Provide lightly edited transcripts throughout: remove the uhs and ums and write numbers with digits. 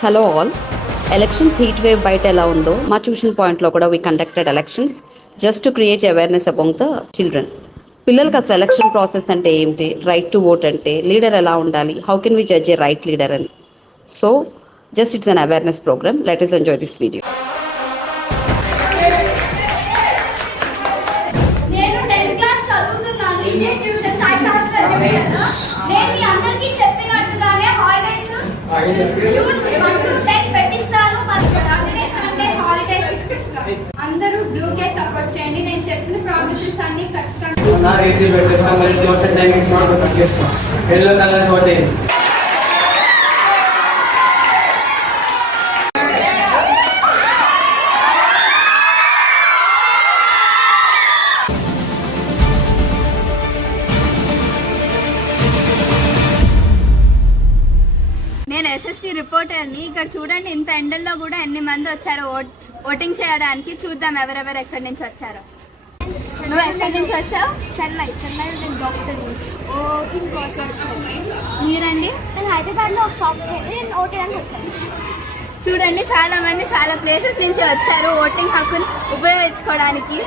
Hello all. Elections heat wave బయట ఎలా ఉందో మా ట్యూషన్ పాయింట్లో కూడా we conducted elections just to create awareness among the children. పిల్లలకి అసలు ఎలక్షన్ ప్రాసెస్ అంటే ఏమిటి, రైట్ టు ఓట్ అంటే, లీడర్ ఎలా ఉండాలి, how can we judge a right leader అని. So just it's an awareness programme. Let us enjoy this video. నేను 10th class చదువుతున్నాను. ఇదే ట్యూషన్ సాయి శాస్త్ర ట్యూషన్. నేను మీ అందరికీ చెప్పినట్టుగానే హాలిడేస్ జూన్ 1 to 10 పెట్టిస్తాను. మరి హాలిడేస్ అంటే హాలిడేస్ ఇస్తాను. అందరూ బ్లూ కే సపోర్ట్ చేయండి. నేను చెప్పిన ప్రామిసెస్ అన్ని ఖచ్చితంగా నా రేసి పెట్టేస్తాం. మరి ట్యూషన్ టైమింగ్స్ కూడా తగ్గిస్తాం. ఎల్లో కలర్ కోటే నేను ఎస్ఎస్టీ రిపోర్టర్ని. ఇక్కడ చూడండి, ఇంత ఎండల్లో కూడా ఎన్ని మంది వచ్చారో ఓటింగ్ చేయడానికి. చూద్దాం ఎవరెవరు ఎక్కడి నుంచి వచ్చారో. నువ్వు ఎక్కడి నుంచి వచ్చావు? చెన్నై నేను డాక్టర్ ఓటింగ్ కోసం వచ్చాను. మీరండి? నేను హైదరాబాద్లో ఒక సాఫ్ట్వేర్ నేను ఓటేయడానికి వచ్చాను. చూడండి, చాలా మంది చాలా ప్లేసెస్ నుంచి వచ్చారు ఓటింగ్ హక్కుని ఉపయోగించుకోవడానికి.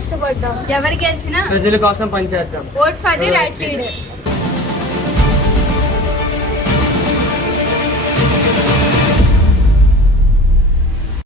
కష్టపడ్డాం. ఎవరు గెలిచినా ప్రజల కోసం పనిచేద్దాం. Vote for the right leader.